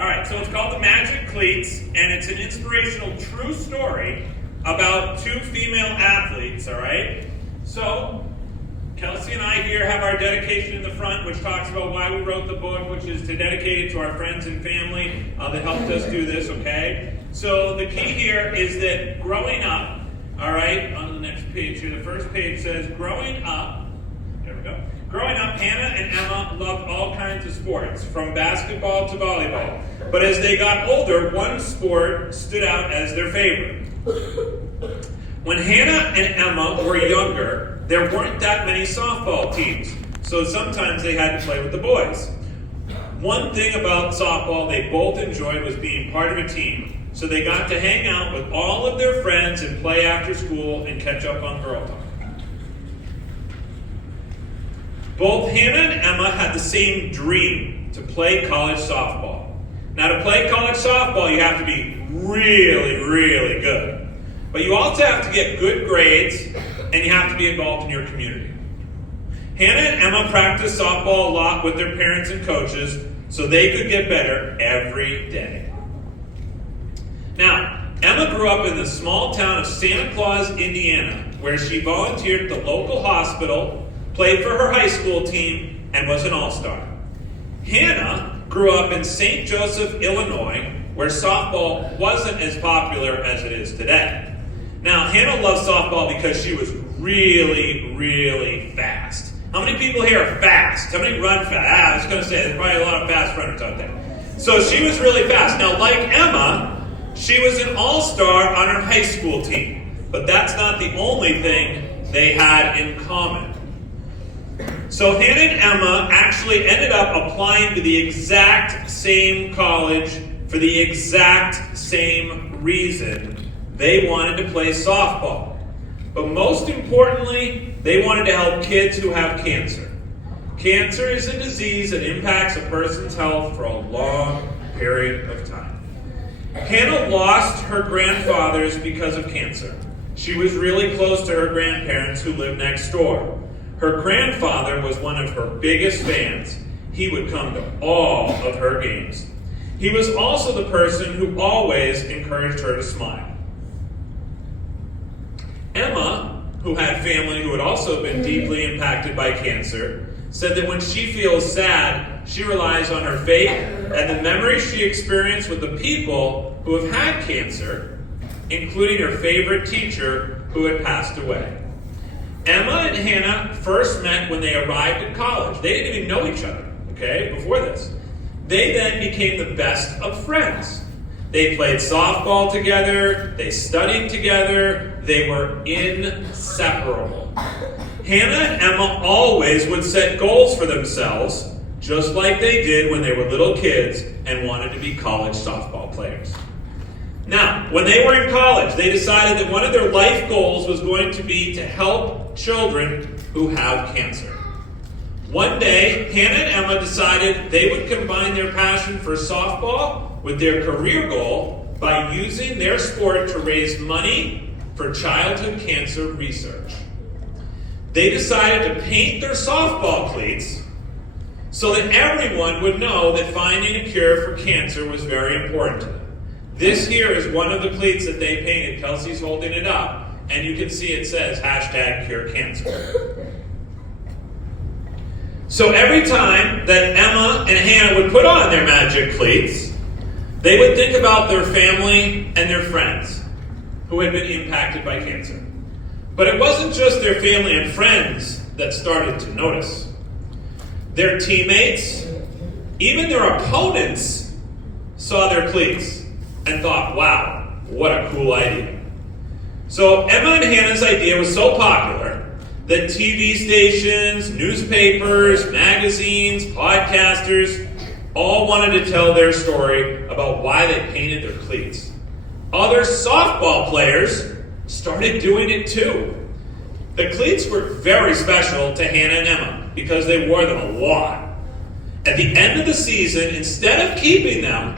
All right, so it's called The Magic Cleats, and it's an inspirational true story about two female athletes, all right? So, Kelsey and I here have our dedication in the front, which talks about why we wrote the book, which is to dedicate it to our friends and family that helped us do this, okay? So the key here is that growing up, all right, on the next page here, the first page says, growing up, there we go. Growing up, Hannah and Emma loved all kinds of sports, from basketball to volleyball. But as they got older, one sport stood out as their favorite. When Hannah and Emma were younger, there weren't that many softball teams, so sometimes they had to play with the boys. One thing about softball they both enjoyed was being part of a team, so they got to hang out with all of their friends and play after school and catch up on girl talk. Both Hannah and Emma had the same dream, to play college softball. Now, to play college softball, you have to be really, really good. But you also have to get good grades, and you have to be involved in your community. Hannah and Emma practiced softball a lot with their parents and coaches, so they could get better every day. Now, Emma grew up in the small town of Santa Claus, Indiana, where she volunteered at the local hospital, played for her high school team, and was an all-star. Hannah grew up in St. Joseph, Illinois, where softball wasn't as popular as it is today. Now, Hannah loved softball because she was really, really fast. How many people here are fast? How many run fast? I was going to say, there's probably a lot of fast runners out there. So she was really fast. Now, like Emma, she was an all-star on her high school team. But that's not the only thing they had in common. So Hannah and Emma actually ended up applying to the exact same college for the exact same reason. They wanted to play softball. But most importantly, they wanted to help kids who have cancer. Cancer is a disease that impacts a person's health for a long period of time. Hannah lost her grandfathers because of cancer. She was really close to her grandparents who lived next door. Her grandfather was one of her biggest fans. He would come to all of her games. He was also the person who always encouraged her to smile. Emma, who had family who had also been deeply impacted by cancer, said that when she feels sad, she relies on her faith and the memories she experienced with the people who have had cancer, including her favorite teacher who had passed away. Emma and Hannah first met when they arrived at college. They didn't even know each other, okay, before this. They then became the best of friends. They played softball together, they studied together, they were inseparable. Hannah and Emma always would set goals for themselves, just like they did when they were little kids and wanted to be college softball players. Now, when they were in college, they decided that one of their life goals was going to be to help children who have cancer. One day, Hannah and Emma decided they would combine their passion for softball with their career goal by using their sport to raise money for childhood cancer research. They decided to paint their softball cleats so that everyone would know that finding a cure for cancer was very important to them. This here is one of the cleats that they painted. Kelsey's holding it up, and you can see it says #CureCancer. So every time that Emma and Hannah would put on their magic cleats, they would think about their family and their friends who had been impacted by cancer. But it wasn't just their family and friends that started to notice. Their teammates, even their opponents, saw their cleats and thought, wow, what a cool idea. So Emma and Hannah's idea was so popular that TV stations, newspapers, magazines, podcasters all wanted to tell their story about why they painted their cleats. Other softball players started doing it too. The cleats were very special to Hannah and Emma because they wore them a lot. At the end of the season, instead of keeping them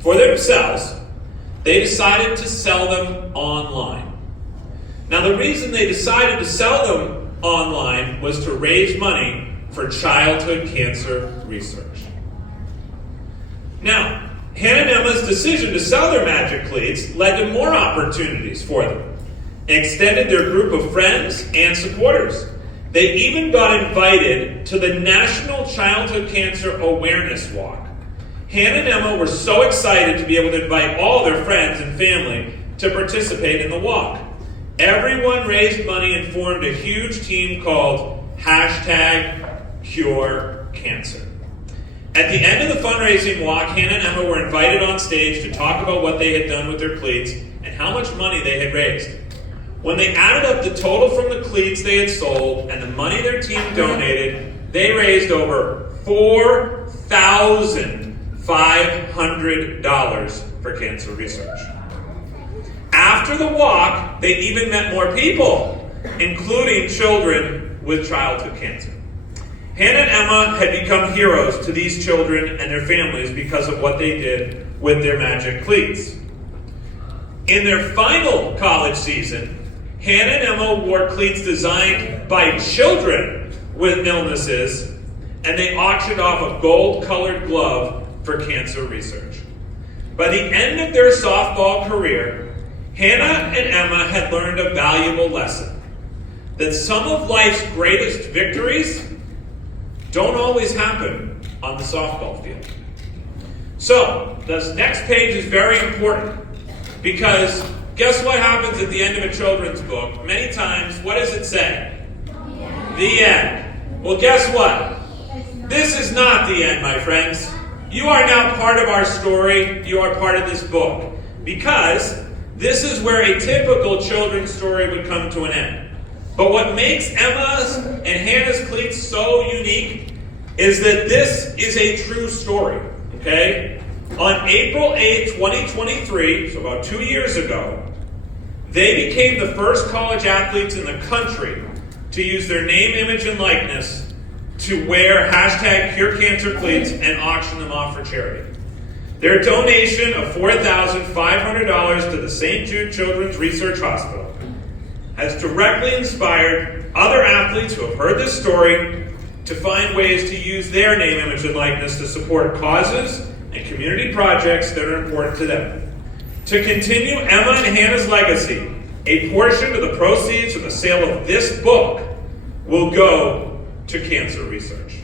for themselves, they decided to sell them online. Now, the reason they decided to sell them online was to raise money for childhood cancer research. Now, Hannah and Emma's decision to sell their magic cleats led to more opportunities for them, and extended their group of friends and supporters. They even got invited to the National Childhood Cancer Awareness Walk. Hannah and Emma were so excited to be able to invite all their friends and family to participate in the walk. Everyone raised money and formed a huge team called #CureCancer. At the end of the fundraising walk, Hannah and Emma were invited on stage to talk about what they had done with their cleats and how much money they had raised. When they added up the total from the cleats they had sold and the money their team donated, they raised over $4,500 for cancer research. After the walk, they even met more people, including children with childhood cancer. Hannah and Emma had become heroes to these children and their families because of what they did with their magic cleats. In their final college season, Hannah and Emma wore cleats designed by children with illnesses, and they auctioned off a gold-colored glove for cancer research. By the end of their softball career, Hannah and Emma had learned a valuable lesson, that some of life's greatest victories don't always happen on the softball field. So, this next page is very important, because guess what happens at the end of a children's book? Many times, what does it say? The end. Well, guess what? This is not the end, my friends. You are now part of our story. You are part of this book. Because this is where a typical children's story would come to an end. But what makes Emma's and Hannah's cleats so unique is that this is a true story. Okay? On April 8, 2023, so about 2 years ago, they became the first college athletes in the country to use their name, image, and likeness to wear #CureCancer cleats and auction them off for charity. Their donation of $4,500 to the St. Jude Children's Research Hospital has directly inspired other athletes who have heard this story to find ways to use their name, image, and likeness to support causes and community projects that are important to them. To continue Emma and Hannah's legacy, a portion of the proceeds from the sale of this book will go to cancer research.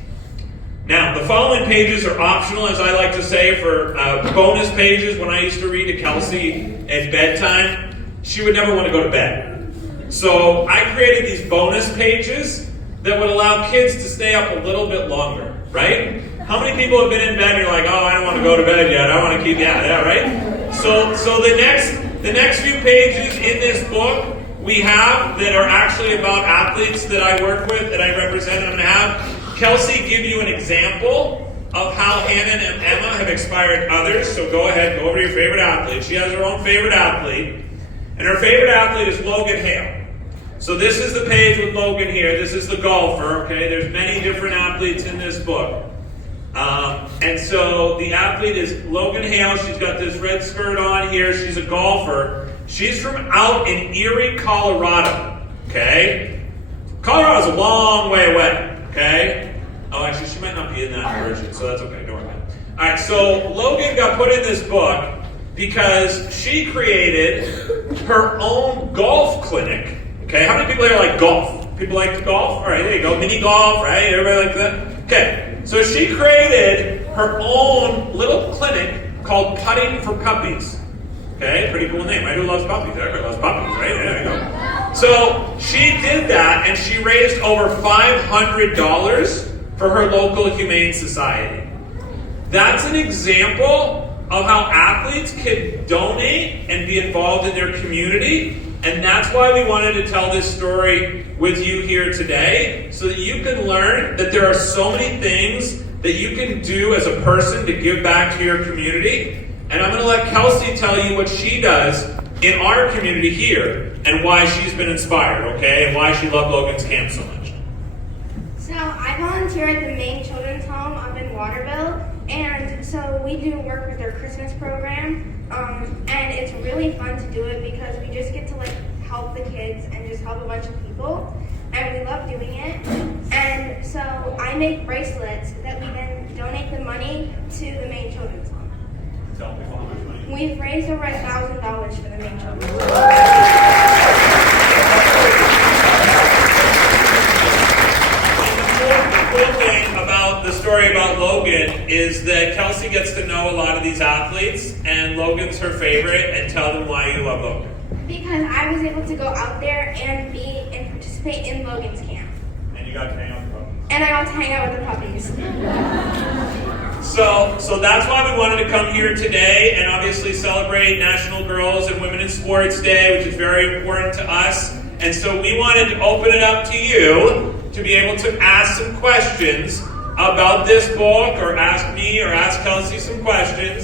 Now, the following pages are optional, as I like to say, for bonus pages. When I used to read to Kelsey at bedtime, she would never want to go to bed. So I created these bonus pages that would allow kids to stay up a little bit longer, right? How many people have been in bed and you're like, oh, I don't want to go to bed yet. I want to keep, yeah, right? So the next few pages in this book we have that are actually about athletes that I work with, that I represent. I'm going to have Kelsey give you an example of how Hannah and Emma have inspired others. So go ahead, go over to your favorite athlete. She has her own favorite athlete. And her favorite athlete is Logan Hale. So this is the page with Logan here. This is the golfer, okay? There's many different athletes in this book. And so the athlete is Logan Hale. She's got this red skirt on here. She's a golfer. She's from out in Erie, Colorado, okay? Colorado's a long way away, okay? Oh, actually, she might not be in that version, so that's okay. Don't worry about it. All right, so Logan got put in this book because she created her own golf clinic, okay? How many people here like golf? People like to golf? All right, there you go. Mini golf, right? Everybody like that? Okay. So she created her own little clinic called Putting for Puppies. Okay, pretty cool name, right? Who loves puppies? Everybody loves puppies, right? There you go. So she did that, and she raised over $500 for her local humane society. That's an example of how athletes can donate and be involved in their community. And that's why we wanted to tell this story with you here today, so that you can learn that there are so many things that you can do as a person to give back to your community. And I'm going to let Kelsey tell you what she does in our community here and why she's been inspired, okay? And why she loved Logan's camp so much. So I volunteer at the Maine Children's Home up in Waterville. And so we do work with their Christmas program. And it's really fun to do it because we just get to help the kids and just help a bunch of people. And we love doing it. And so I make bracelets that we then donate the money to the Maine Children's Home. Tell We've raised over $1,000 for the Maine children. The cool thing about the story about Logan is that Kelsey gets to know a lot of these athletes, and Logan's her favorite. And tell them why you love Logan. Because I was able to go out there and participate in Logan's camp. And you got to hang out with the puppies. And I got to hang out with the puppies. So that's why we wanted to come here today and obviously celebrate National Girls and Women in Sports Day, which is very important to us. And so we wanted to open it up to you to be able to ask some questions about this book, or ask me or ask Kelsey some questions.